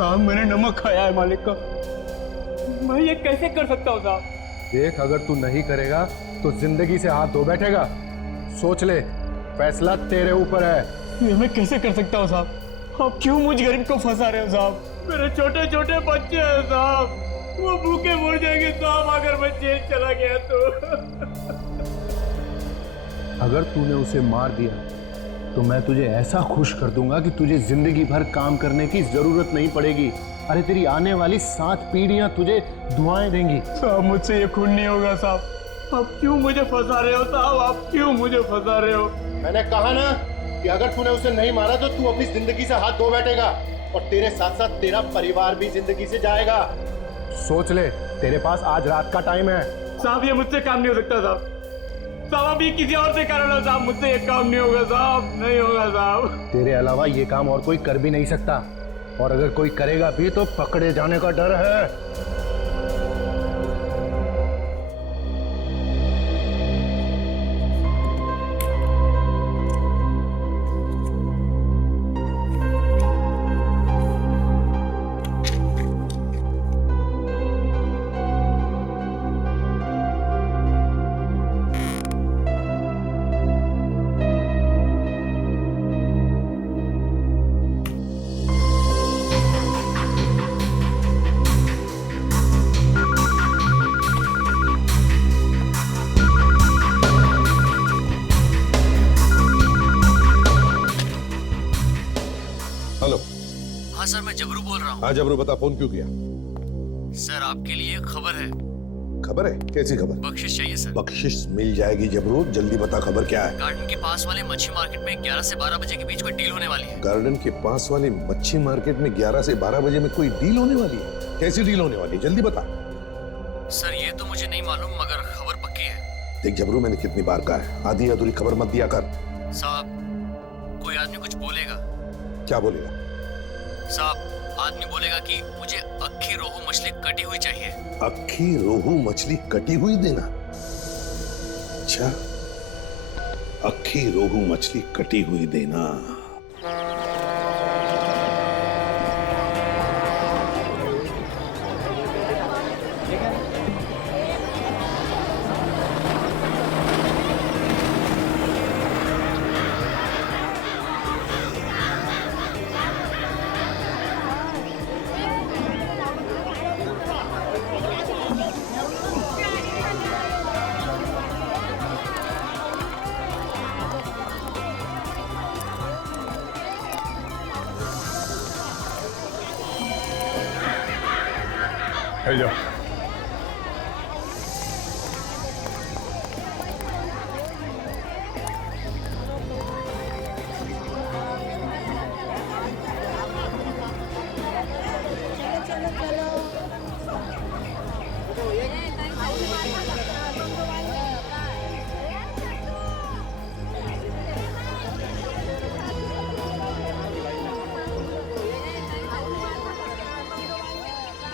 साहब मैंने नमक खाया है मालिक का। मैं ये कैसे कर सकता हूँ साहब? देख, अगर तू नहीं करेगा तो जिंदगी से हाथ धो बैठेगा। सोच ले, फैसला तेरे ऊपर है। ये मैं कैसे कर सकता हूँ साहब? आप क्यों मुझ गरीब को फंसा रहे हो साहब? मेरे छोटे छोटे बच्चे हैं साहब, वो भूखे मर जाएंगे साहब अगर मैं जेल चला गया तो। अगर तूने उसे मार दिया तो मैं तुझे ऐसा खुश कर दूंगा कि तुझे जिंदगी भर काम करने की जरूरत नहीं पड़ेगी। अरे तेरी आने वाली 7 पीढ़ियां तुझे दुआएं देंगी। साहब मुझसे ये खून नहीं होगा साहब। आप क्यों मुझे फंसा रहे हो साहब? आप क्यों मुझे फंसा रहे हो? मैंने कहा ना कि अगर तूने उसे नहीं मारा तो तू अपनी जिंदगी से हाथ धो बैठेगा और तेरे साथ साथ तेरा परिवार भी जिंदगी से जाएगा। सोच ले, तेरे पास आज रात का टाइम है। साहब ये मुझसे काम नहीं हो सकता साहब। साहब अभी किसी और से कर लो साहब, मुझसे ये काम नहीं होगा साहब, नहीं होगा साहब। तेरे अलावा ये काम और कोई कर भी नहीं सकता, और अगर कोई करेगा भी तो पकड़े जाने का डर है। हेलो। हाँ सर, मैं जबरू बोल रहा हूँ। हाँ जबरू, बता, फोन क्यों किया? सर आपके लिए एक खबर है। खबर है? कैसी खबर? बख्शिश चाहिए सर। बख्शिश मिल जाएगी जबरू, जल्दी बता खबर क्या है। गार्डन के पास वाले मच्छी मार्केट में 11 से 12 बजे के बीच कोई डील होने वाली है। गार्डन के पास वाली मच्छी मार्केट में 11 से 12 बजे में कोई डील होने वाली है? कैसी डील होने वाली है, जल्दी बता। सर ये तो मुझे नहीं मालूम, मगर खबर पक्की है। देख जबरू, मैंने कितनी बार कहा है, आधी अधूरी खबर मत दिया कर। साहब कोई आदमी कुछ बोलेगा। क्या बोलेगा? साहब आदमी बोलेगा कि मुझे अक्खी रोहू मछली कटी हुई चाहिए। अक्खी रोहू मछली कटी हुई देना? अच्छा, अक्खी रोहू मछली कटी हुई देना। जाओ।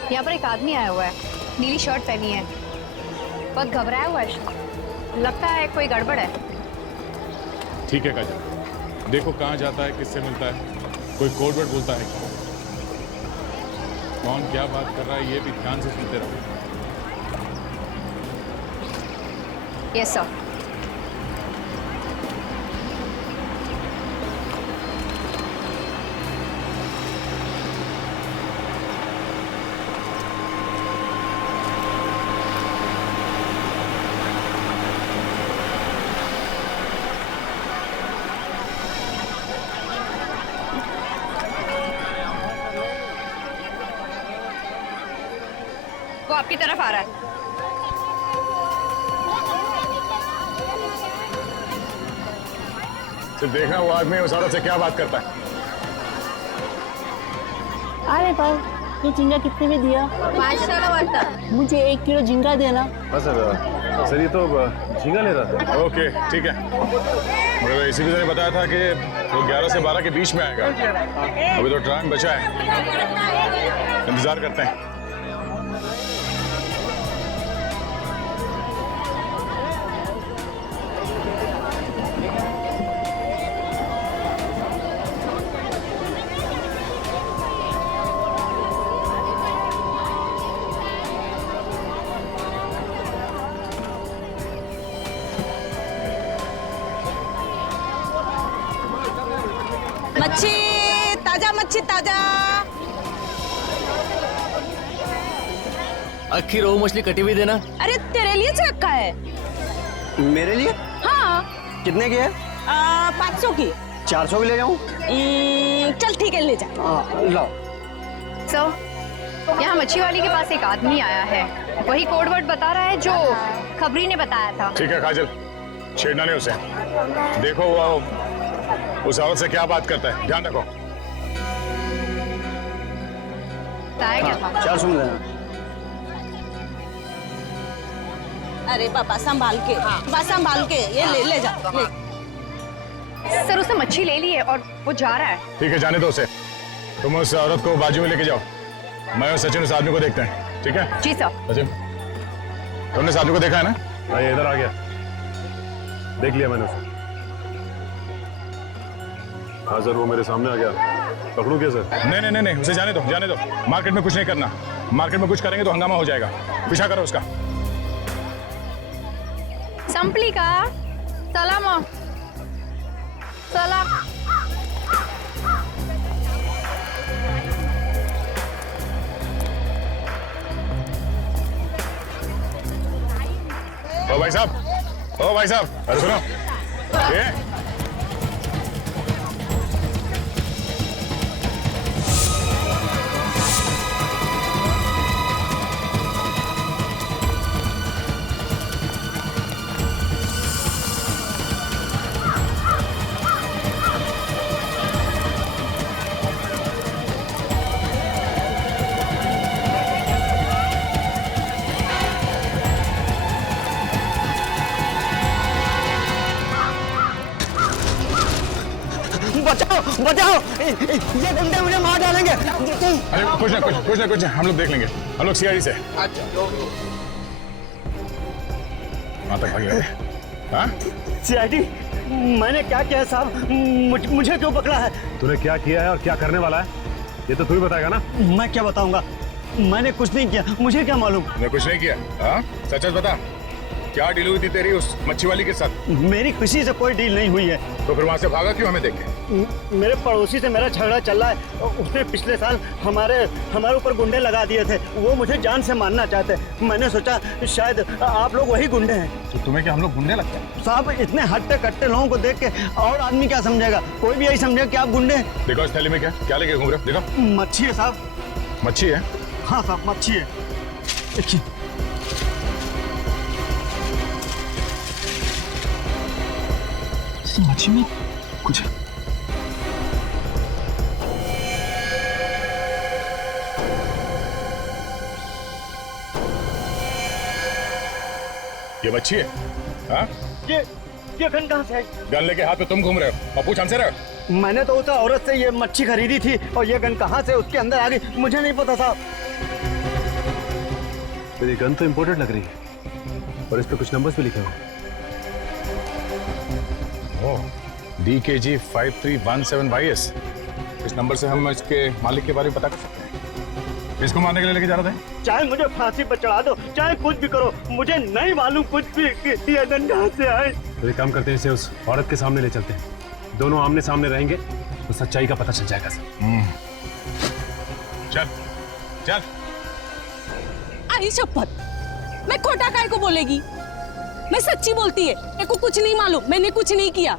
यहाँ पर एक आदमी आया हुआ है, नीली शर्ट पहनी है, बहुत घबराया हुआ है, लगता है कोई गड़बड़ है। ठीक है काजल, देखो कहाँ जाता है, किससे मिलता है, कोई कोड वर्ड बोलता है, कौन क्या बात कर रहा है, ये भी ध्यान से सुनते रहो। Yes sir. वो आपकी तरफ आ रहा है। सिर्फ देखना वो आदमी उस औरत से क्या बात करता है। अरे भाई, ये झींगा कितने में दिया? 500 का वाटता। मुझे 1 किलो झींगा देना। हाँ सर ये तो झींगा ले रहा था। ओके ठीक है, मगर इसी ने बताया था कि वो 11 से 12 के बीच में आएगा। अभी तो टाइम बचा है, इंतजार करते हैं। मच्छी ताजा। अक्खी रोहू मछली कटी हुई देना। अरे तेरे लिए से रखा है। मेरे लिए? हाँ। कितने की है? 500 की। 400 की ले जाऊं? चल ठीक है, ले जा। लाओ। सर, यहाँ मच्छी वाली के पास एक आदमी आया है, वही कोड वर्ड बता रहा है जो खबरी ने बताया था। ठीक है काजल, छेड़ना नहीं उसे। देखो वो उस औरत से क्या बात करता है, ध्यान रखो। बताया 400 में देना। अरे पापा संभाल के, बस संभाल के, ये ले जा ले। सर, उसने मच्छी ले ली है और वो जा रहा है। ठीक है, जाने दो उसे। तुम उस औरत को बाजू में लेके जाओ, मैं और सचिन उस आदमी को देखते हैं। ठीक है? जी सर। सचिन, तुमने इस आदमी को देखा है ना? हाँ, ये इधर आ गया, देख लिया मैंने उसे। हाँ सर, वो मेरे सामने आ गया। पकड़ूं क्या सर? नहीं, उसे जाने दो, जाने दो। मार्केट में कुछ नहीं करना, मार्केट में कुछ करेंगे तो हंगामा हो जाएगा। पीछा करो उसका। संपलिका, सलाम। सलाम। ओ भाई साहब, अरे सुनो, ये बचाओ, ये गुंडे मुझे मार डालेंगे। अरे कुछ ना, हम लोग देख लेंगे। हम लोग सीआईडी से। वहां तक भागे। हाँ? सीआईडी? मैंने क्या किया है साहब? मुझे क्यों पकड़ा है? तूने क्या किया है और क्या करने वाला है, ये तो तू ही बताएगा ना। मैं क्या बताऊंगा? मैंने कुछ नहीं किया, मुझे क्या मालूम? तूने कुछ नहीं किया? हाँ? सच बता, क्या डील हुई थी तेरी उस मच्छी वाली के साथ? मेरी किसी से कोई डील नहीं हुई है। तो फिर वहां से भागा क्यों हमें देख के? मेरे पड़ोसी से मेरा झगड़ा चल रहा है। उसने पिछले साल हमारे ऊपर गुंडे लगा दिए थे। वो मुझे जान से मारना चाहते। मैंने सोचा शायद आप लोग वही गुंडे हैं। तो तुम्हें क्या हम लोग गुंडे लगते हैं? साहब, इतने हट्टे कट्टे लोगों को देख के और आदमी क्या समझेगा? कोई भी यही समझेगा कि आप गुंडे हैं। देखो इस थैली में क्या लेके घूम रहे हो? देखो, मच्छी है साहब। मच्छी है? हाँ साहब, मच्छी है। देखिए, मच्छी में कुछ है। ये मच्छी है? हाँ? ये गन कहाँ से आई? गन लेके हाथ में तुम घूम रहे हो और पूछ हमसे रहे हो? मैंने तो उस औरत से ये मच्छी खरीदी थी और ये गन कहाँ से उसके अंदर आ गई मुझे नहीं पता साहब। मेरी गन तो इम्पोर्टेड लग रही है और इस पे कुछ नंबर्स भी लिखे हुए। DKG 5317YS। इस नंबर से हम इसके मालिक के बारे में पता कर सकते हैं। इसको मारने के लिए लेके जा रहे थे? चाहे मुझे फांसी पर चढ़ा दो, चाहे कुछ भी करो, मुझे नहीं मालूम कुछ भी कि ये गन कहाँ से आए। तो एक काम करते हैं, इसे उस औरत के सामने ले चलते हैं। दोनों आमने सामने रहेंगे तो सच्चाई का पता चल जाएगा सर। चल। आई शपथ, मैं खोटा काय को बोलेगी? मैं सच्ची बोलती है। मेरे को कुछ नहीं मालूम, मैंने कुछ नहीं किया।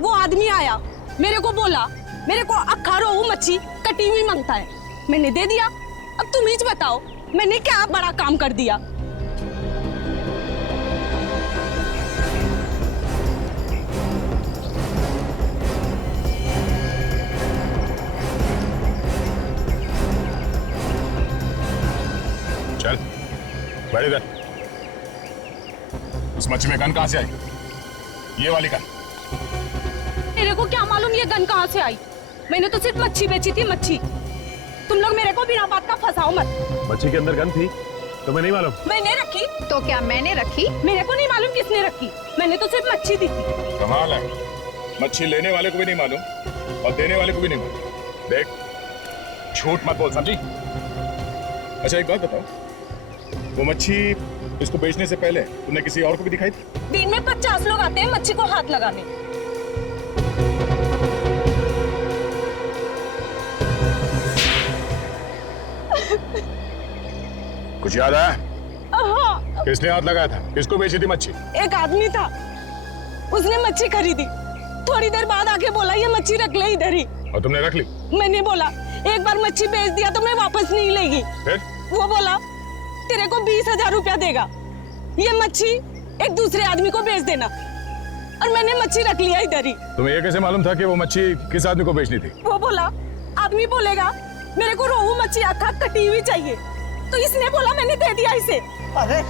वो आदमी आया, मेरे को बोला मेरे को अक्खा रोहू मच्छी कटी हुई मांगता है, मैंने दे दिया। अब तुम ही बताओ मैंने क्या बड़ा काम कर दिया? चल बैठ इधर। उस मच्छी में गन कहाँ से आई? ये वाली गन? मेरे को क्या मालूम ये गन कहाँ से आई? मैंने तो सिर्फ मच्छी बेची थी, मच्छी। तुम लोग मेरे को बिना बात का फंसाओ मत। मच्छी के अंदर गन थी? तुम्हें नहीं मालूम? मैंने रखी। तो क्या मैंने रखी? मेरे को नहीं मालूम किसने रखी, मैंने तो सिर्फ मच्छी दी थी। कमाल है, मच्छी लेने वाले को भी नहीं मालूम और देने वाले को भी नहीं मालूम। देख, झूठ मत बोल, समझी? अच्छा एक बात बताओ, वो मच्छी इसको बेचने से पहले तुमने किसी और को भी दिखाई थी? दिन में 50 लोग आते हैं मच्छी को हाथ लगाने। कुछ याद आया? हाँ, किसने हाथ लगाया था? किसको बेची थी मच्छी? एक आदमी था, उसने मच्छी खरीदी, थोड़ी देर बाद आके बोला ये मच्छी रख ले इधर ही। और तुमने रख ली? मैंने बोला एक बार मच्छी बेच दिया तो मैं वापस नहीं लेगी। फिर? वो बोला तेरे को 20,000 रुपया देगा, ये मच्छी एक दूसरे आदमी को बेच देना, और मैंने मच्छी रख लिया इधर ही। तुम्हें ये कैसे मालूम था कि वो मच्छी किस आदमी को बेचनी थी? वो बोला आदमी बोलेगा मेरे को रोहू मच्छी आखा कटी हुई चाहिए, तो इसने बोला मैंने दे दिया इसे। अरे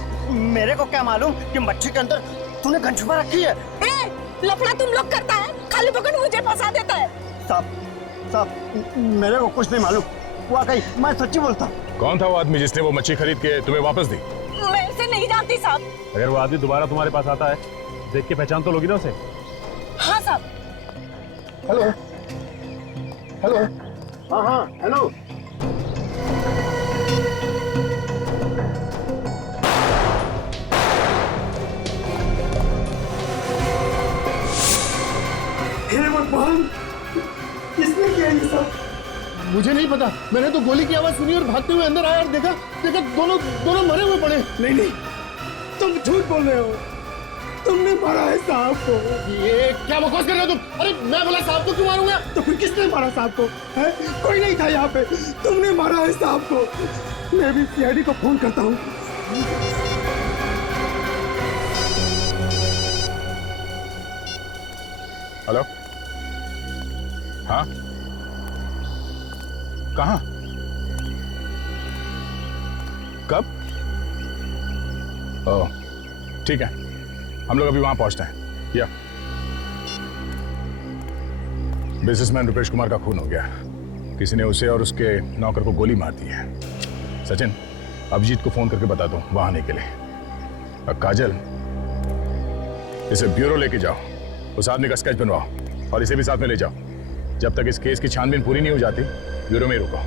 मेरे को क्या मालूम कि मच्छी के अंदर तूने गन छुपा रखी है। ए, लफड़ा तुम लोग करता है, खाली पकड़ मुझे फंसा देता है। साहब मेरे को कुछ नहीं मालूम, वाकई मैं सच्ची बोलता हूँ। कौन था वो आदमी जिसने वो मच्छी खरीद के तुम्हें वापस दी? मैं इसे नहीं जानती साहब। अगर वो आदमी दोबारा तुम्हारे पास आता है, देख के पहचान तो लोगी ना उसे? हाँ साहब। हेलो हेलो, हाँ हाँ हेलो। हे भगवान, किसने किया ये सब? मुझे नहीं पता, मैंने तो गोली की आवाज सुनी और भागते हुए अंदर आया और देखा दोनों मरे हुए पड़े। नहीं, तुम झूठ बोल रहे हो, तुमने मारा है साहब को। ये क्या बकवास कर रहे हो तुम? अरे मैं बोला साहब को क्यों मारूंगा? तो फिर किसने मारा साहब को? है? कोई नहीं था यहाँ पे, तुमने मारा है साहब को। मैं भी सीआईडी को फोन करता हूँ। हेलो, हाँ, कहाँ, कब? ओह, ठीक है, हम लोग अभी वहां पहुंचते हैं। या बिजनेसमैन रुपेश कुमार का खून हो गया, किसी ने उसे और उसके नौकर को गोली मार दी है। सचिन, अभिजीत को फोन करके बता दो वहां आने के लिए। अब काजल, इसे ब्यूरो लेके जाओ, उस आदमी का स्केच बनवाओ और इसे भी साथ में ले जाओ। जब तक इस केस की छानबीन पूरी नहीं हो जाती, ब्यूरो में ही रुको।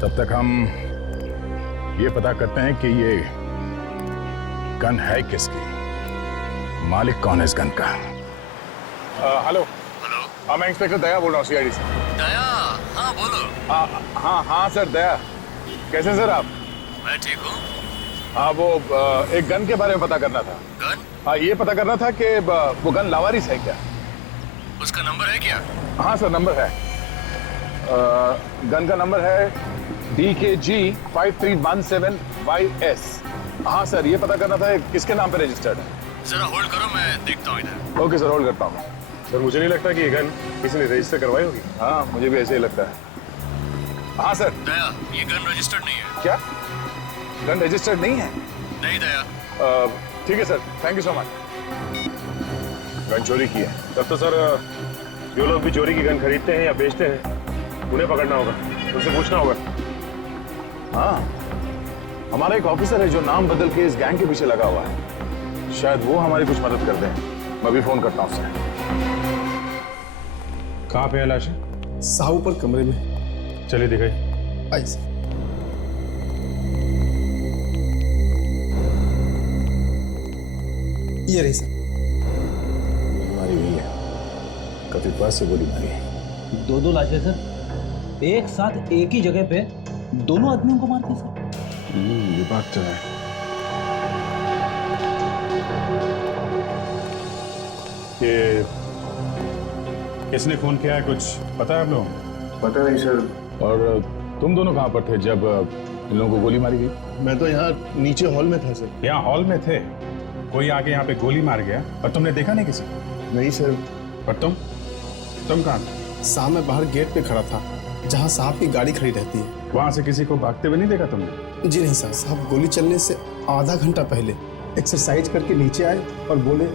तब तक हम ये पता करते हैं कि ये गन है किसकी, मालिक कौन है इस गन का। हेलो हेलो, हाँ मैं इंस्पेक्टर दया बोल रहा हूँ सीआईडी से। दया? हाँ बोलो। हाँ सर, दया। कैसे सर आप? मैं ठीक हूँ। हाँ वो एक गन के बारे में पता करना था। गन? हाँ ये पता करना था कि वो गन लावारिस है क्या? उसका नंबर है क्या? हाँ सर, नंबर है। गन का नंबर है DKG 5317YS। हाँ सर, ये पता करना था किसके नाम पे रजिस्टर्ड है। जरा होल्ड करो, मैं देखता हूँ इधर। ओके सर, होल्ड करता हूँ। सर मुझे नहीं लगता कि ये गन किसी ने रजिस्टर करवाई होगी। हाँ मुझे भी ऐसे ही लगता है। हाँ सर। दया, ये गन रजिस्टर्ड नहीं है। क्या? गन रजिस्टर्ड नहीं है? नहीं दया। ठीक है sir, thank you so much. Gun चोरी की है। तब तो सर जो लोग भी चोरी की गन खरीदते हैं या बेचते हैं, उन्हें पकड़ना होगा, उनसे पूछना होगा। हाँ, हमारा एक ऑफिसर है जो नाम बदल के इस गैंग के पीछे लगा हुआ है, शायद वो हमारी कुछ मदद कर दें। मैं भी फोन करता हूँ उससे। कहाँ पे है लाश? साहब ऊपर कमरे में। चलिए दिखाइए। आई सर। ये रही सर। मारी हुई है, कथित से गोली मारी है। दो लाशें सर, एक साथ एक ही जगह पे दोनों आदमियों को मारते सर। ये बात तो है। ये किसने खून किया है, कुछ पता है आप लोगों? पता नहीं सर। और तुम दोनों कहाँ पर थे जब इन लोगों को गोली मारी गई? मैं तो यहाँ नीचे हॉल में था सर। यहाँ हॉल में थे, कोई आके यहाँ पे गोली मार गया और तुमने देखा नहीं किसी? नहीं सर। पर तुम कहाँ थे? साहब मैं बाहर गेट पे खड़ा था, जहाँ साहब की गाड़ी खड़ी रहती है। वहां से किसी को भागते हुए नहीं देखा तुमने? जी नहीं साहब, साहब गोली चलने से आधा घंटा पहले एक्सरसाइज करके नीचे आए और बोले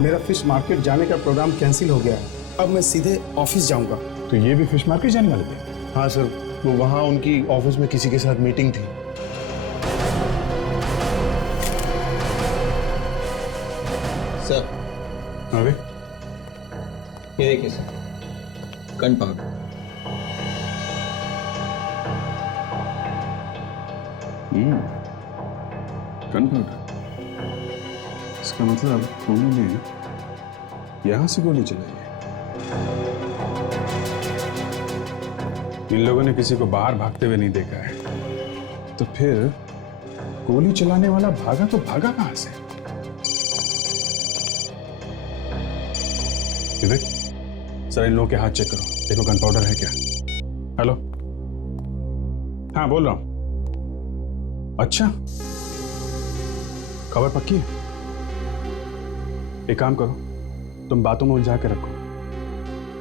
मेरा फिश मार्केट जाने का प्रोग्राम कैंसिल हो गया है, अब मैं सीधे ऑफिस जाऊंगा। तो ये भी फिश मार्केट जाने वाले थे? हाँ सर, वो वहाँ उनकी ऑफिस में किसी के साथ मीटिंग थी। सर अभी ये देखिए sir, gun powder. Gun powder. इसका मतलब उन्होंने यहां से गोली चलाई है। इन लोगों ने किसी को बाहर भागते हुए नहीं देखा है, तो फिर गोली चलाने वाला भागा तो भागा कहां से? विवेक, सर इन लोगों के हाथ चेक करो, देखो गन पाउडर है क्या। हेलो, हाँ बोल रहा हूं। अच्छा, खबर पक्की है? एक काम करो, तुम बातों में उलझा के रखो।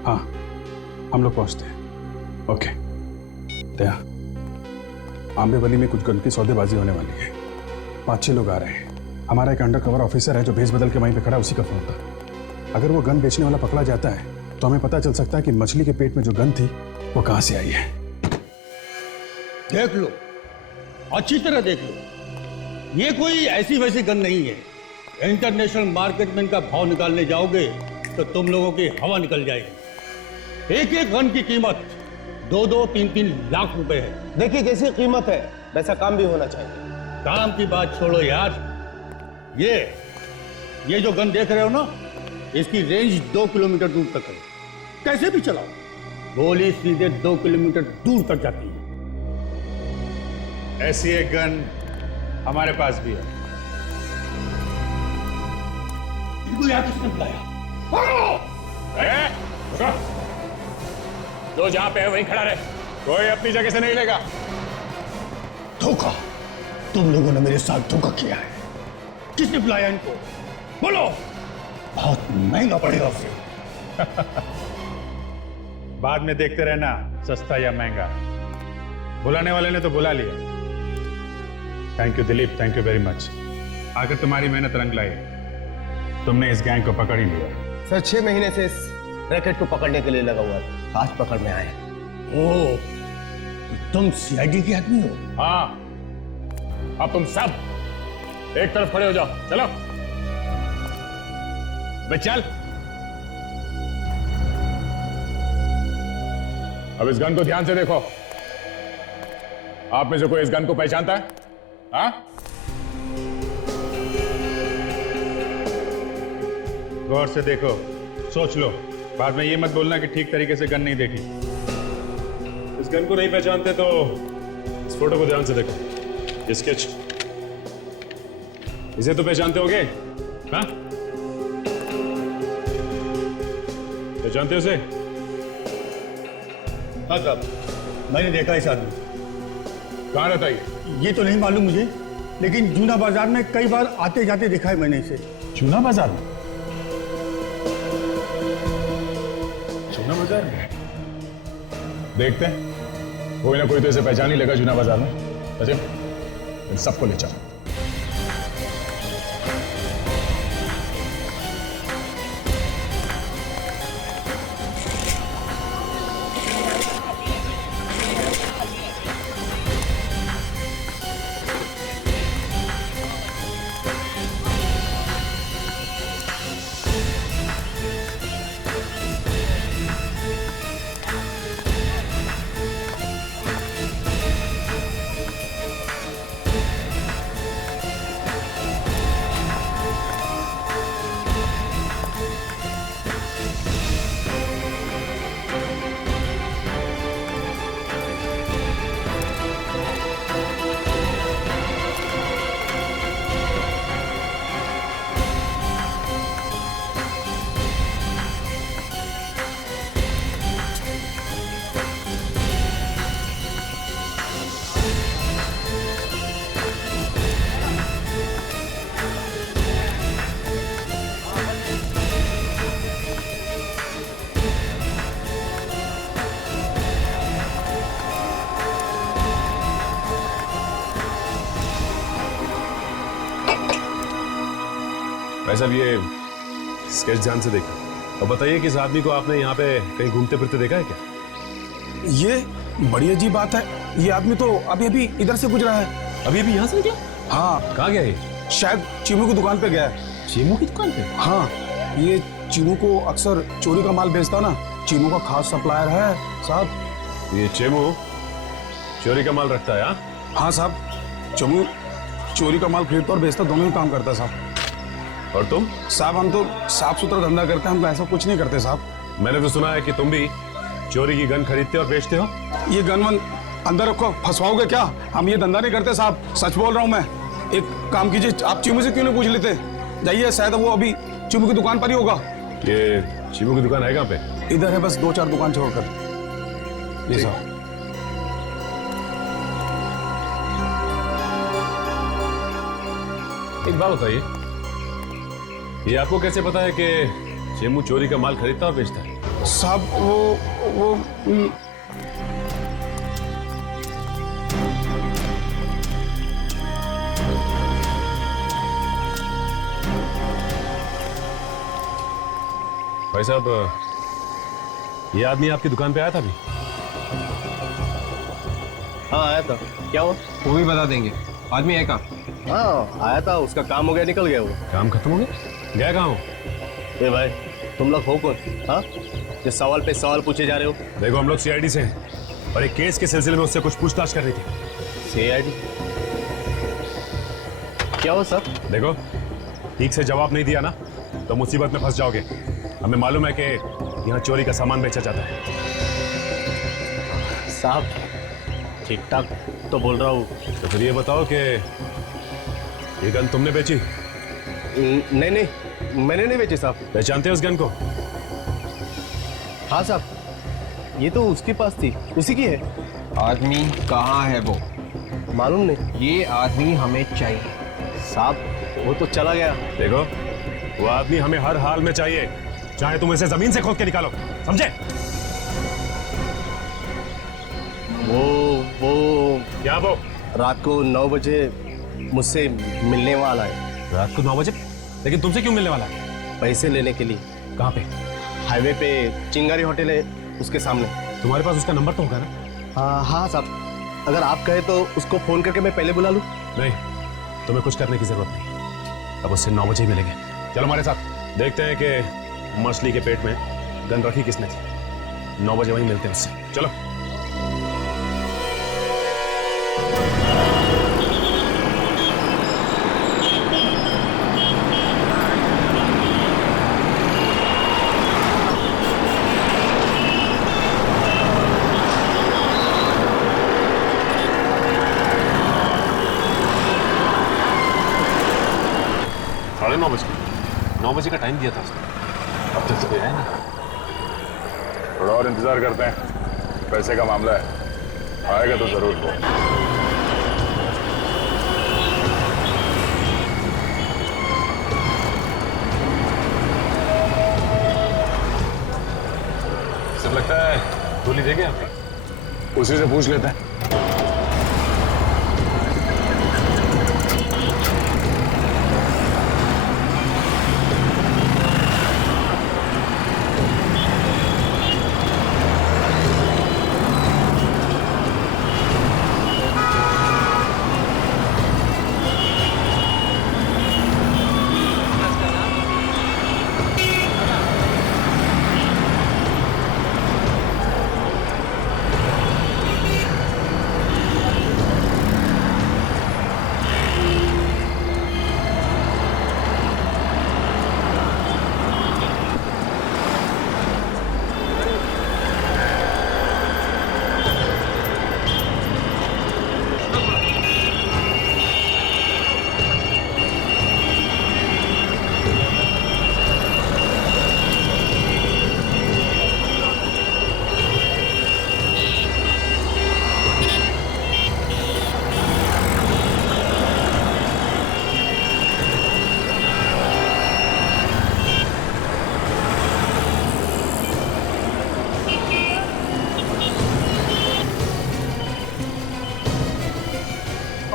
हाँ, हम लोग पहुंचते हैं। ओके। दया, आंबेवली में कुछ गन की सौदेबाजी होने वाली है। 5-6 लोग आ रहे हैं। हमारा एक अंडर कवर ऑफिसर है जो भेस बदल के वहीं पे खड़ा, उसी का फोन था। अगर वो गन बेचने वाला पकड़ा जाता है तो हमें पता चल सकता है कि मछली के पेट में जो गन थी वो कहां से आई है। देख लो, अच्छी तरह देख लो, ये कोई ऐसी वैसी गन नहीं है। इंटरनेशनल मार्केट में इनका भाव निकालने जाओगे तो तुम लोगों की हवा निकल जाएगी। एक एक गन की कीमत 2-2, 3-3 लाख रुपए है। देखिए, जैसी कीमत है वैसा काम भी होना चाहिए। काम की बात छोड़ो यार, ये जो गन देख रहे हो ना, इसकी रेंज 2 किलोमीटर दूर तक है। कैसे भी चलाओ, गोली सीधे 2 किलोमीटर दूर तक जाती है। ऐसी एक गन हमारे पास भी है। इनको यहाँ किसने बुलाया? जो जहां पे है वहीं खड़ा रहे, कोई अपनी जगह से नहीं लेगा। धोखा, तुम लोगों ने मेरे साथ धोखा किया है। किसने बुलाया इनको? बोलो, बहुत महंगा पड़ेगा उसे। बाद में देखते रहना, सस्ता या महंगा। बुलाने वाले ने तो बुला लिया। Thank you Dilip, thank you very much. आखिर तुम्हारी मेहनत रंग लाई, तुमने इस गैंग को पकड़ ही लिया। सर 6 महीने से इस रैकेट को पकड़ने के लिए लगा हुआ था, आज पकड़ में आए। ओ, तुम सीआईडी के आदमी हो? हाँ, अब तुम सब एक तरफ खड़े हो जाओ। चलो बे, चल। अब इस गन को ध्यान से देखो। आप में से कोई इस गन को पहचानता है? हाँ? गौर से देखो, सोच लो, बाद में ये मत बोलना कि ठीक तरीके से गन नहीं देखी। इस गन को नहीं पहचानते तो इस फोटो को ध्यान से देखो, ये स्केच, इसे तो पहचानते होगे? हाँ, पहचानते हो उसे? हाँ साहब, मैंने देखा इस आदमी। कहाँ रहता है ये तो नहीं मालूम मुझे, लेकिन जूना बाजार में कई बार आते जाते देखा है मैंने इसे। जूना बाजार में? जूना बाजार में देखते हैं, कोई ना कोई तो इसे पहचान ही लेगा जूना बाजार में। अच्छा, इन सबको ले चलो। भाई साहब, ये स्केच ध्यान से देखो और बताइए कि इस आदमी को आपने यहाँ पे कहीं घूमते फिरते देखा है क्या? ये बड़ी अजीब बात है। ये आदमी तो अभी अभी इधर से गुजरा है। अभी अभी यहाँ से निकला? हाँ। कहाँ गया ये? शायद चीमू की दुकान पे गया है। चीमू की दुकान पे? हाँ, ये चीमू को अक्सर चोरी का माल बेचता ना, चीमू का खास सप्लायर है साहब। ये चीमू चोरी का माल रखता है? हाँ साहब, चीमू चोरी का माल खरीदता और बेचता, दोनों ही काम करता है साहब। और तुम? साहब हम तो साफ सुथरा धंधा करते हैं, हम ऐसा कुछ नहीं करते साहब। मैंने तो सुना है कि तुम भी चोरी की गन खरीदते और बेचते हो। ये गन वन अंदर रखो, फंसवाओगे क्या? हम ये धंधा नहीं करते साहब, सच बोल रहा हूँ मैं। एक काम कीजिए, आप चीमू से क्यों नहीं पूछ लेते? जाइए, शायद वो अभी चीमू की दुकान पर ही होगा। ये चीमू की दुकान है कहाँ पे? इधर है, बस 2-4 दुकान छोड़कर। ये साहब। एक बात बताइए, ये आपको कैसे पता है कि चीमू चोरी का माल खरीदता और बेचता है? साहब वो भाई साहब, ये आदमी आपकी दुकान पे आया था अभी? हाँ आया था। क्या हुआ? वो भी बता देंगे। आदमी है कहाँ? हाँ आया था, उसका काम हो गया, निकल गया वो। काम खत्म हो गया? गया कहाँ हो? ए भाई, तुम लोग हो कौन? हाँ, जो सवाल पे सवाल पूछे जा रहे हो? देखो, हम लोग सीआईडी से हैं और एक केस के सिलसिले में उससे कुछ पूछताछ कर रही थी। सीआईडी? क्या हुआ सर? देखो, ठीक से जवाब नहीं दिया ना तो मुसीबत में फंस जाओगे। हमें मालूम है कि यहाँ चोरी का सामान बेचा जाता है। साहब ठीक ठाक तो बोल रहा हूँ। तो फिर ये बताओ कि ये गन तुमने बेची? नहीं नहीं, मैंने नहीं बेची साहब। पहचानते हो उस गन को? हाँ साहब, ये तो उसके पास थी, उसी की है। आदमी कहाँ है वो? मालूम नहीं। ये आदमी हमें चाहिए। साहब वो तो चला गया। देखो, वो आदमी हमें हर हाल में चाहिए, चाहे तुम इसे जमीन से खोद के निकालो, समझे? वो क्या वो? रात को 9 बजे मुझसे मिलने वाला है। रात को 9 बजे? लेकिन तुमसे क्यों मिलने वाला है? पैसे लेने के लिए। कहाँ पे? हाईवे पे चिंगारी होटल है, उसके सामने। तुम्हारे पास उसका नंबर तो होगा ना? हाँ साहब, अगर आप कहे तो उसको फोन करके मैं पहले बुला लूं। नहीं, तुम्हें कुछ करने की जरूरत नहीं। अब उससे 9 बजे ही मिलेंगे। चलो हमारे साथ, देखते हैं कि मछली के पेट में गन रखी किसने थी। 9 बजे वहीं मिलते हैं उससे। चलो। साढ़े 9 बजे? 9 बजे का टाइम दिया था उसने, अब तक तो कोई आया नहीं। थोड़ा और इंतजार करते हैं, पैसे का मामला है, आएगा तो जरूर वो। सब लगता है गोली देंगे आपको। उसी से पूछ लेते हैं।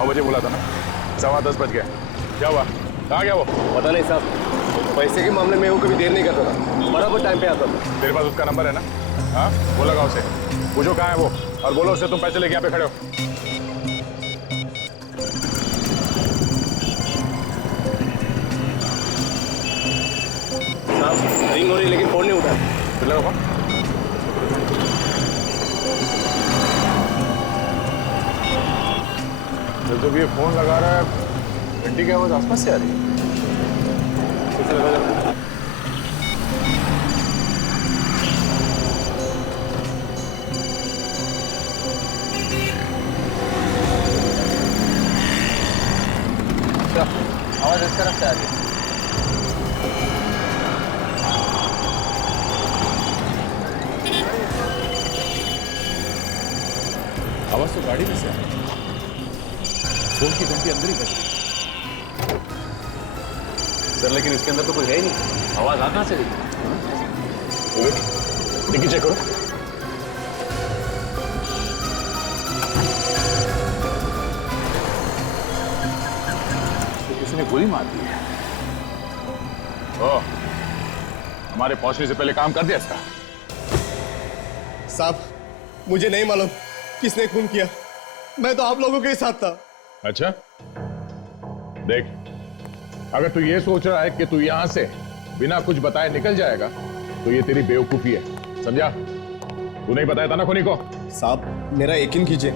बजे बोला था ना, 10:15 बज गया। क्या हुआ? कहाँ गया वो? पता नहीं साहब, पैसे के मामले में वो कभी देर नहीं करता था, बराबर टाइम पे आता था। तेरे पास उसका नंबर है ना? हाँ, वो लगाओ उसे, पूछो कहाँ है वो और बोलो उससे तुम पैसे लेके यहाँ पे खड़े हो। साहब रिंग हो रही लेकिन फोन नहीं उठा। फिर लगाओ फोन। जब ये फोन लगा रहा है, घंटी की आवाज आसपास से आ रही है। तरफ से आ रही है। आवाज तो गाड़ी में से आ रही है। फोन की घंटी अंदर ही बज रही सर लेकिन इसके अंदर तो कोई है ही नहीं, आवाज आ कहां से रही? डिक्की चेक करो। किसी ने गोली मार दी है। ओह, हमारे पहुंचने से पहले काम कर दिया इसका। साहब मुझे नहीं मालूम किसने खून किया, मैं तो आप लोगों के साथ था। अच्छा देख, अगर तू ये सोच रहा है कि तू यहां से बिना कुछ बताए निकल जाएगा तो ये तेरी बेवकूफी है, समझा? तू नहीं बताया था ना खुनी को? साहब मेरा यकीन कीजिए,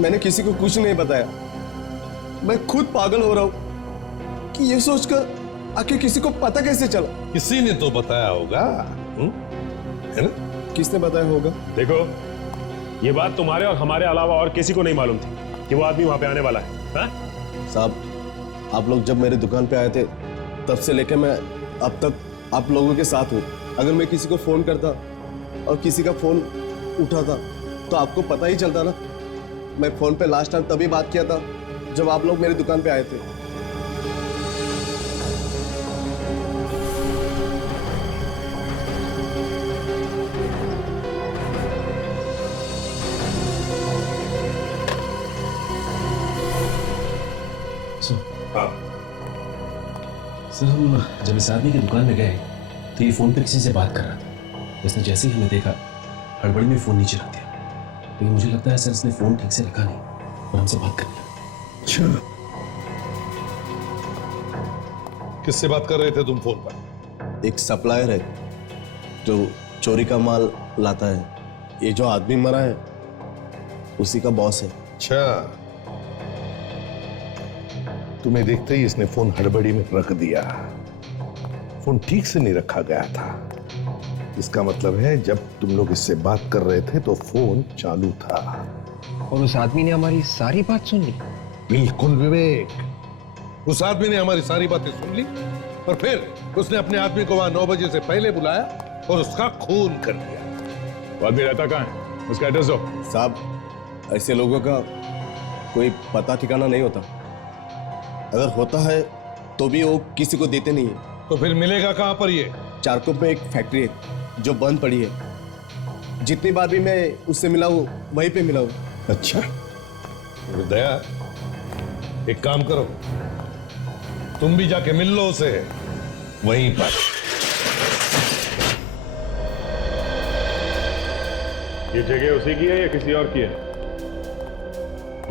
मैंने किसी को कुछ नहीं बताया। मैं खुद पागल हो रहा हूं कि ये सोचकर आखिर किसी को पता कैसे चला। किसी ने तो बताया होगा, है ना? किसने बताया होगा? देखो, ये बात तुम्हारे और हमारे अलावा और किसी को नहीं मालूम थी कि वो आदमी वहां पे आने वाला है। हा? साहब आप लोग जब मेरे दुकान पे आए थे तब से लेकर मैं अब तक आप लोगों के साथ हूँ। अगर मैं किसी को फोन करता और किसी का फोन उठाता तो आपको पता ही चलता ना। मैं फोन पे लास्ट टाइम तभी बात किया था जब आप लोग मेरी दुकान पे आए थे। सर हम जब इस आदमी की दुकान में गए तो ये फोन पे किसी से बात कर रहा था। इसने जैसे ही हमें देखा हड़बड़ी में फोन नीचे रख दिया, लेकिन मुझे लगता है सर इसने फोन ठीक से रखा नहीं और हमसे बात कर लिया। अच्छा, किससे बात कर रहे थे तुम फोन पर? एक सप्लायर है जो चोरी का माल लाता है। ये जो आदमी मरा है उसी का बॉस है। अच्छा, तुम्हें देखते ही इसने फोन हड़बड़ी में रख दिया। फोन ठीक से नहीं रखा गया था। इसका मतलब है जब तुम लोग इससे बात कर रहे थे तो फोन चालू था। और उस आदमी ने हमारी सारी बात सुन ली। बिल्कुल विवेक, उस आदमी ने हमारी सारी बातें सुन ली और फिर उसने अपने आदमी को वहां 9 बजे से पहले बुलाया और उसका खून कर दिया। वो आदमी रहता कहाँ है? उसका एड्रेस दो। साहब ऐसे लोगों का कोई पता ठिकाना नहीं होता। अगर होता है तो भी वो किसी को देते नहीं है। तो फिर मिलेगा कहां पर ये? चारकोप में एक फैक्ट्री है जो बंद पड़ी है। जितनी बार भी मैं उससे मिला हूँ वहीं पे मिला हूँ। अच्छा, दया एक काम करो, तुम भी जाके मिल लो उसे वहीं पर। ये जगह उसी की है या किसी और की है?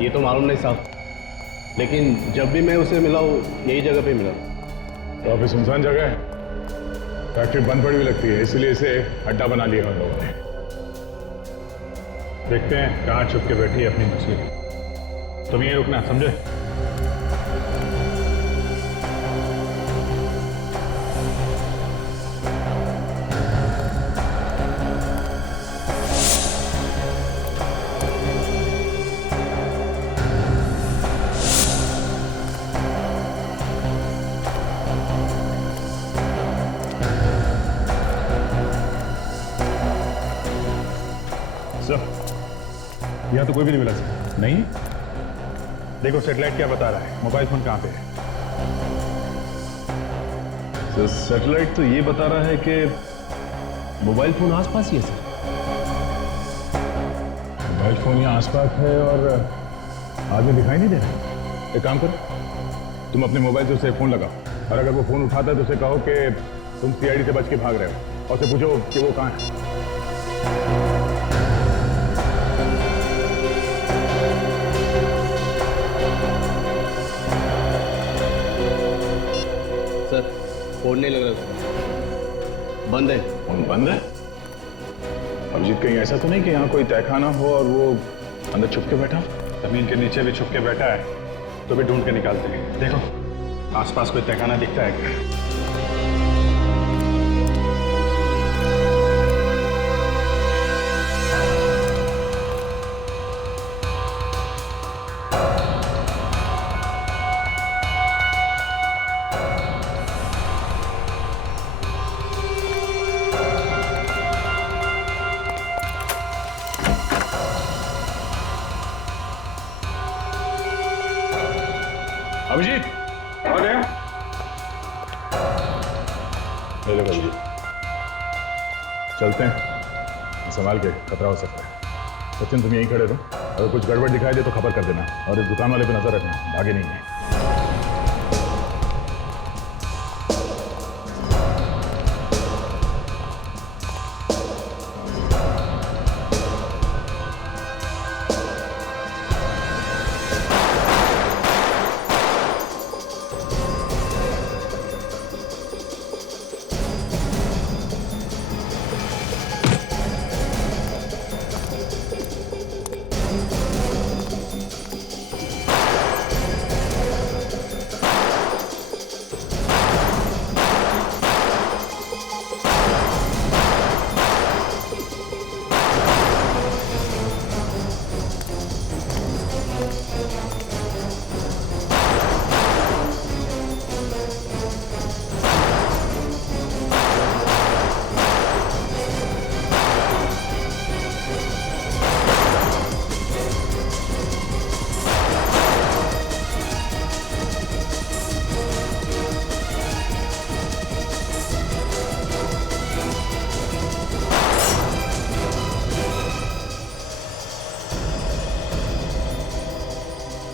ये तो मालूम नहीं साहब, लेकिन जब भी मैं उसे मिला हूँ यही जगह पे मिला। तो ऑफिस सुनसान जगह है, फैक्ट्री बंद पड़ी हुई लगती है, इसलिए इसे अड्डा बना लिया हम लोगों ने। देखते हैं कहाँ छुप के बैठी है अपनी मछली। तुम यहीं रुकना, समझे? यहाँ तो कोई भी नहीं मिला सर। नहीं? देखो सैटेलाइट क्या बता रहा है, मोबाइल फोन कहाँ पे है? सर सैटेलाइट तो ये बता रहा है कि मोबाइल फोन आसपास ही है सर। मोबाइल फोन यहाँ आसपास है और आदमी दिखाई नहीं दे रहा। एक काम करो, तुम अपने मोबाइल से उसे फोन लगाओ और अगर वो फोन उठाता है तो उसे कहो कि तुम सीआईडी से बच के भाग रहे हो और उसे पूछो कि वो कहाँ है। सर फोन नहीं लग रहा, बंद है। फोन बंद है? अभिजीत कहीं ऐसा तो नहीं कि यहाँ कोई तहखाना हो और वो अंदर छुप के बैठा? जमीन के नीचे भी छुप के बैठा है तो भी ढूंढ के निकालते हैं। देखो आसपास कोई तहखाना दिखता है क्या? अभिजीत आ गया। ले लो अभिजीत, चलते हैं, संभाल के, खतरा हो सकता है। सचिन तुम यहीं खड़े रहो, अगर कुछ गड़बड़ दिखाई दे तो खबर कर देना, और इस दुकान वाले पे नजर रखना, भागे नहीं है।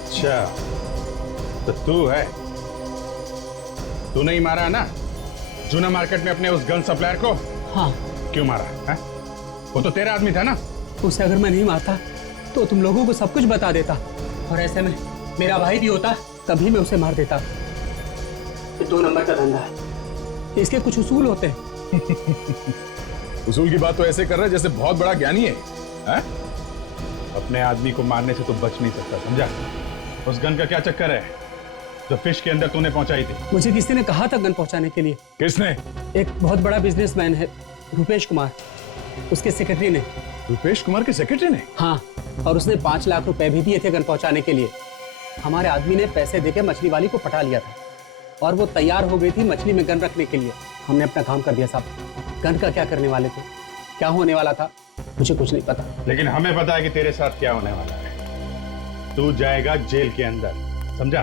अच्छा, तो तू है, तू नहीं मारा है ना जूना मार्केट में अपने उस गन सप्लायर को? हाँ। क्यों मारा है? वो तो तेरा आदमी था ना। उसे अगर मैं नहीं मारता तो तुम लोगों को सब कुछ बता देता, और ऐसे में मेरा भाई भी होता तभी मैं उसे मार देता। ये 2 नंबर का धंधा है, इसके कुछ उसूल होते हैं। उसूल की बात तो ऐसे कर रहा है जैसे बहुत बड़ा ज्ञानी है? अपने आदमी को मारने से तो बच नहीं सकता, समझा? उस गन का क्या चक्कर है जो फिश के अंदर तूने पहुंचाई थी? मुझे किसी ने कहा था गन पहुंचाने के लिए। किसने? एक बहुत बड़ा बिजनेसमैन है, रुपेश कुमार, उसके सेक्रेटरी ने। रुपेश कुमार के सेक्रेटरी ने? हाँ, और उसने 5 लाख रुपए भी दिए थे गन पहुंचाने के लिए। हमारे आदमी ने पैसे देके मछली वाली को पटा लिया था, और वो तैयार हो गई थी मछली में गन रखने के लिए। हमने अपना काम कर दिया साहब। गन का क्या करने वाले थे, क्या होने वाला था, मुझे कुछ नहीं पता। लेकिन हमें पता है कि तेरे साथ क्या होने वाला है। तू जाएगा जेल के अंदर, समझा?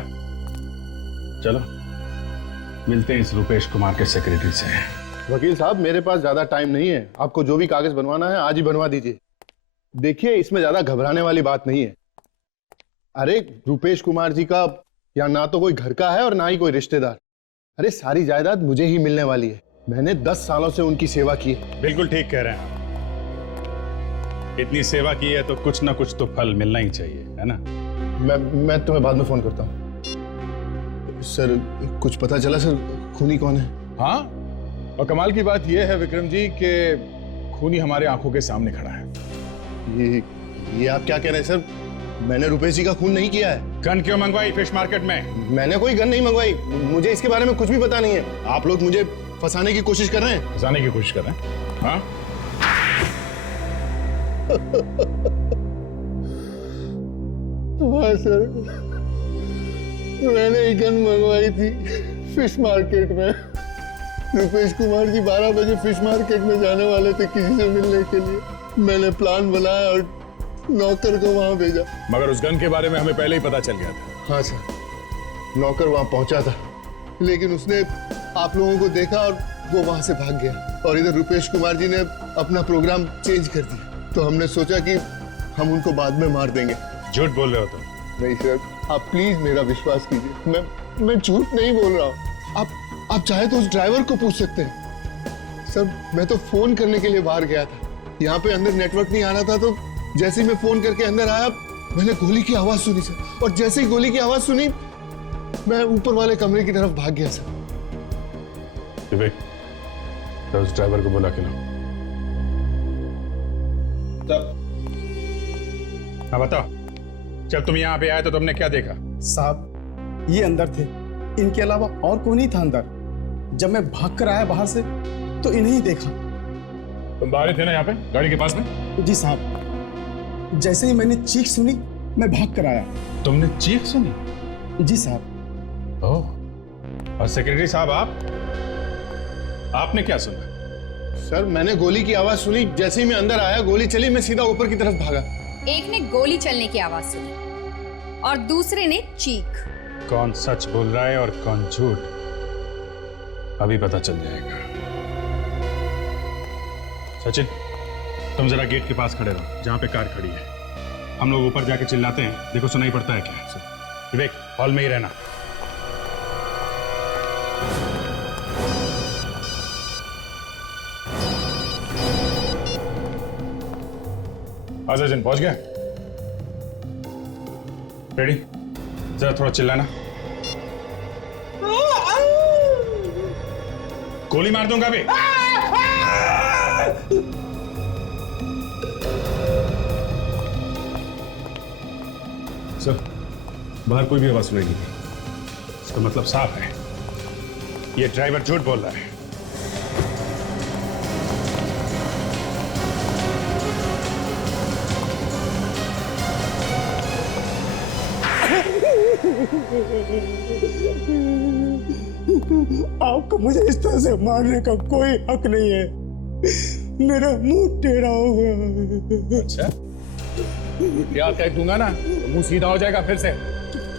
चलो मिलते हैं इस रुपेश कुमार के सेक्रेटरी से। वकील साहब, मेरे पास ज्यादा टाइम नहीं है, आपको जो भी कागज बनवाना है आज ही बनवा दीजिए। देखिए, इसमें ज्यादा घबराने वाली बात नहीं है। अरे रुपेश कुमार जी का या ना तो कोई घर का है और ना ही कोई रिश्तेदार। अरे सारी जायदाद मुझे ही मिलने वाली है, मैंने 10 सालों से उनकी सेवा की है। बिल्कुल ठीक कह रहे हैं, इतनी सेवा की है तो कुछ ना कुछ तो फल मिलना ही चाहिए, है ना? मैं तुम्हें बाद में फोन करता हूँ। सर, कुछ पता चला सर, खूनी कौन है? हाँ, और कमाल की बात यह है विक्रम जी कि खूनी हमारे आंखों के सामने खड़ा है। ये आप क्या कह रहे हैं सर? मैंने रुपेश जी का खून नहीं किया है। गन क्यों मंगवाई फिश मार्केट में? मैंने कोई गन नहीं मंगवाई, मुझे इसके बारे में कुछ भी पता नहीं है। आप लोग मुझे फंसाने की कोशिश कर रहे हैं। फंसाने की कोशिश कर रहे हैं? हाँ? हाँ सर, मैंने एक गन मंगवाई थी फिश मार्केट में। रुपेश कुमार जी 12 बजे फिश मार्केट में जाने वाले थे किसी से मिलने के लिए। मैंने प्लान बनाया और नौकर को वहां भेजा। मगर उस गन के बारे में हमें पहले ही पता चल गया था। हाँ सर, नौकर वहां पहुंचा था, लेकिन उसने आप लोगों को देखा और वो वहां से भाग गया। और इधर रुपेश कुमार जी ने अपना प्रोग्राम चेंज कर दिया, तो हमने सोचा कि हम उनको बाद में मार देंगे। झूठ बोल रहे हो तुम? नहीं सर, आप प्लीज मेरा विश्वास कीजिए, मैं झूठ नहीं बोल रहा हूँ। आप चाहे तो उस ड्राइवर को पूछ सकते हैं। सर, मैं तो फोन करने के लिए बाहर गया था, यहाँ पे अंदर नेटवर्क नहीं आ रहा था, तो जैसे ही मैं फोन करके अंदर आया मैंने गोली की आवाज सुनी सर, और जैसे ही गोली की आवाज सुनी मैं ऊपर वाले कमरे की तरफ भाग गया सर। तो उस ड्राइवर को बुला के लो। हाँ बताओ, जब तुम यहाँ पे आए तो तुमने क्या देखा? साहब, ये अंदर थे, इनके अलावा और कोई नहीं था अंदर। जब मैं भाग कर आया बाहर से तो इन्हें ही देखा। तुम बाहर थे ना यहाँ पे गाड़ी के पास में? जी साहब, जैसे ही मैंने चीख सुनी मैं भाग कर आया। तुमने चीख सुनी? जी साहब। ओह, और सेक्रेटरी साहब आपने क्या सुना? सर, मैंने गोली की आवाज सुनी, जैसे ही मैं अंदर आया गोली चली, मैं सीधा ऊपर की तरफ भागा। एक ने गोली चलने की आवाज सुनी और दूसरे ने चीख। कौन सच बोल रहा है और कौन झूठ, अभी पता चल जाएगा। सचिन, तुम जरा गेट के पास खड़े रहो जहां पे कार खड़ी है। हम लोग ऊपर जाके चिल्लाते हैं, देखो सुनाई पड़ता है क्या। विवेक, हॉल में ही रहना। सचिन पहुंच गया? रेडी? जरा थोड़ा चिल्लाना। गोली मार दूंगा अभी। सर, बाहर कोई भी आवाज सुनाई नहीं दी। इसका मतलब साफ है, ये ड्राइवर झूठ बोल रहा है। आपको मुझे इस तरह से मारने का कोई हक नहीं है। मेरा मुंह टेढ़ा हो गया। अच्छा, क्या कह दूंगा ना तो मुंह सीधा हो जाएगा फिर से।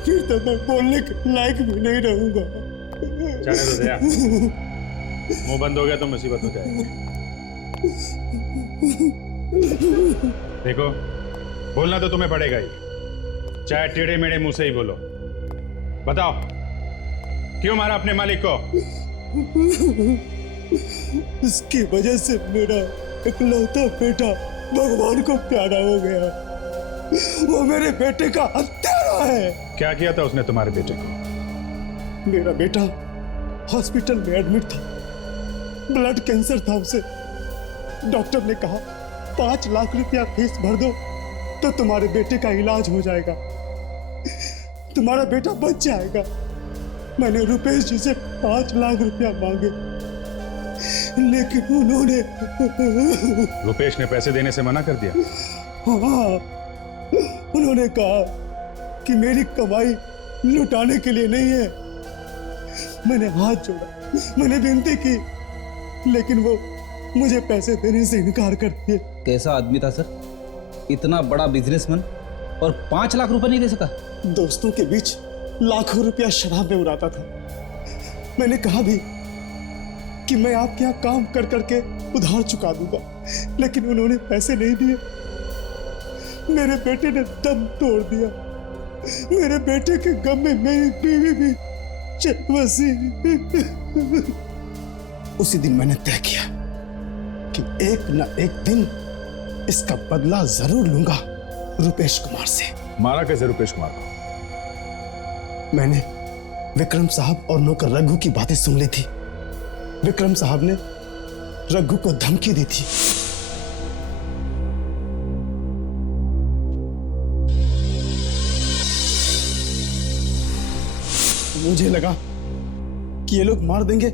फिर तो मैं बोलने के लायक भी नहीं रहूंगा। जाने दो दया, मुंह बंद हो गया तो मुसीबत हो जाएगी। देखो, बोलना तो तुम्हें पड़ेगा ही, चाहे टेढ़े मेढ़े मुंह से ही बोलो। बताओ, क्यों मारा अपने मालिक को? इसकी वजह से मेरा इकलौता बेटा भगवान को प्यारा हो गया। वो मेरे बेटे का हत्यारा है। क्या किया था उसने तुम्हारे बेटे को? मेरा बेटा हॉस्पिटल में एडमिट था, ब्लड कैंसर था उसे। डॉक्टर ने कहा 5 लाख रुपया फीस भर दो तो तुम्हारे बेटे का इलाज हो जाएगा, तुम्हारा बेटा बच जाएगा। मैंने रुपेश जी से 5 लाख रुपया मांगे, लेकिन उन्होंने रुपेश ने पैसे देने से मना कर दिया? हाँ, उन्होंने कहा कि मेरी कमाई लुटाने के लिए नहीं है। मैंने हाथ जोड़ा, मैंने विनती की, लेकिन वो मुझे पैसे देने से इनकार कर दिए। कैसा आदमी था सर, इतना बड़ा बिजनेसमैन और 5 लाख रुपए नहीं दे सका? दोस्तों के बीच लाखों रुपया शराब में उड़ाता था। मैंने कहा भी कि मैं आपके यहाँ काम कर करके उधार चुका दूंगा, लेकिन उन्होंने पैसे नहीं दिए। मेरे बेटे ने दम तोड़ दिया। मेरे बेटे के गम में मेरी बीवी भी चल बसी। उसी दिन मैंने तय किया कि एक न एक दिन इसका बदला जरूर लूंगा रुपेश कुमार से। मारा कैसे रुपेश कुमार को? मैंने विक्रम साहब और नौकर रघु की बातें सुन ली थी। विक्रम साहब ने रघु को धमकी दी थी। मुझे लगा कि ये लोग मार देंगे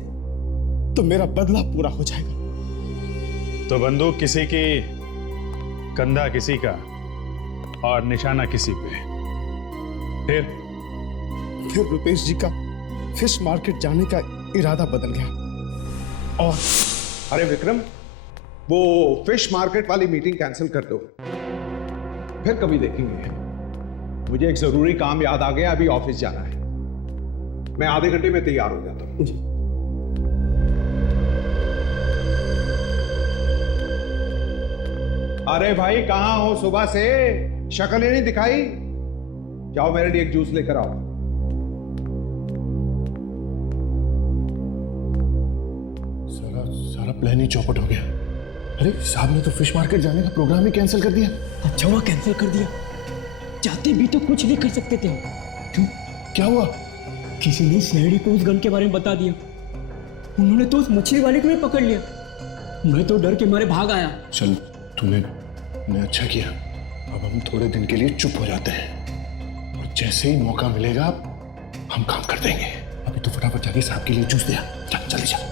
तो मेरा बदला पूरा हो जाएगा। तो बंदूक किसी की, कंधा किसी का और निशाना किसी पे। फिर रुपेश जी का फिश मार्केट जाने का इरादा बदल गया। और अरे विक्रम, वो फिश मार्केट वाली मीटिंग कैंसिल कर दो, फिर कभी देखेंगे। मुझे एक जरूरी काम याद आ गया, अभी ऑफिस जाना है। मैं आधे घंटे में तैयार हो जाता हूं। अरे भाई, कहां हो सुबह से? शक्ल ही नहीं दिखाई। जाओ मेरे लिए एक जूस लेकर आओ। सारा प्लान ही चौपट हो गया। अरे साहब ने तो फिश मार्केट जाने का प्रोग्राम ही कैंसिल कर दिया। अच्छा हुआ कैंसिल कर दिया, चाहते भी तो कुछ नहीं कर सकते थे। क्यों, क्या हुआ? किसी ने सीआईडी को उस गन के बारे में बता दिया। उन्होंने तो उस मछली वाले को भी पकड़ लिया। मैं तो डर के मारे भाग आया। चल, तूने अच्छा किया। अब हम थोड़े दिन के लिए चुप हो जाते हैं और जैसे ही मौका मिलेगा हम काम कर देंगे। अभी तो फटाफट जाके साहब के लिए जूस दिया। चल चल चल।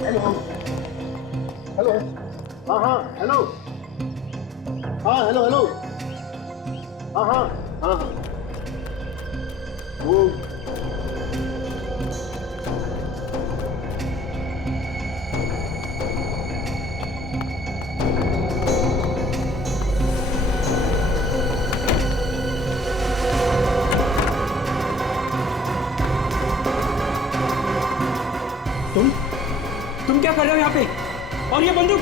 हेलो, हाँ हेलो, हाँ हेलो, हाँ वो जाओ यहाँ पे। और ये बंदूक।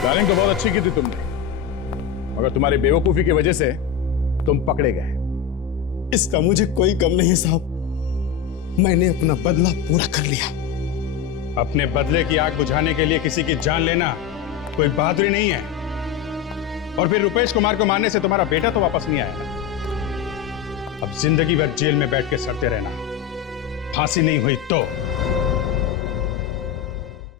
प्लानिंग तो बहुत अच्छी की थी तुमने, मगर तुम्हारी बेवकूफी की वजह से तुम पकड़े गए। इसका मुझे कोई गम नहीं है साहब, मैंने अपना बदला पूरा कर लिया। अपने बदले की आग बुझाने के लिए किसी की जान लेना कोई बहादुरी नहीं है। और फिर रुपेश कुमार को मारने से तुम्हारा बेटा तो वापस नहीं आया। अब जिंदगी भर जेल में बैठ के सड़ते रहना, फांसी नहीं हुई तो